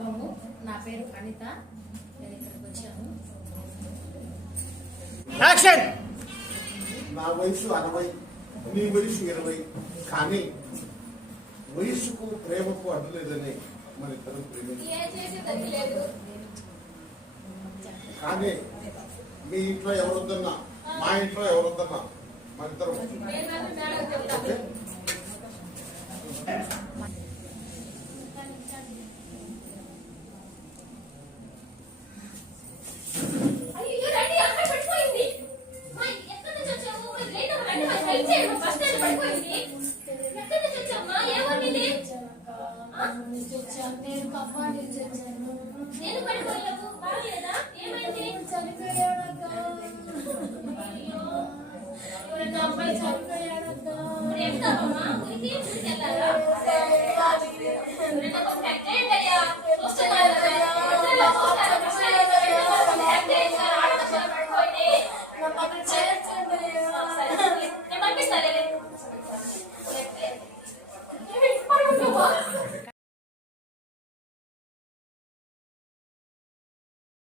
ఖమ్మము. నా పేరు అనిత. నేను ఇక్కడికి వచ్చాను. నా వయసు 60, నీ వయసు 20. కానీ వయసుకు ప్రేమకు అడ్డులేదని మన ఇద్దరు ప్రేమించారు. కానీ మీ ఇంట్లో ఎవరొద్దన్నా, మా ఇంట్లో ఎవరొద్దన్నా మన ఇద్దరు నేను ఖమ్మం నుంచి వచ్చాను. నేను పడిపోయాను. బాగలేదా? ఏమైంది? చనిపోయాడక్క. అబ్బాయి చనిపోయాడక్క. వెళ్తామమ్మా ఊరికి వెళ్ళారా?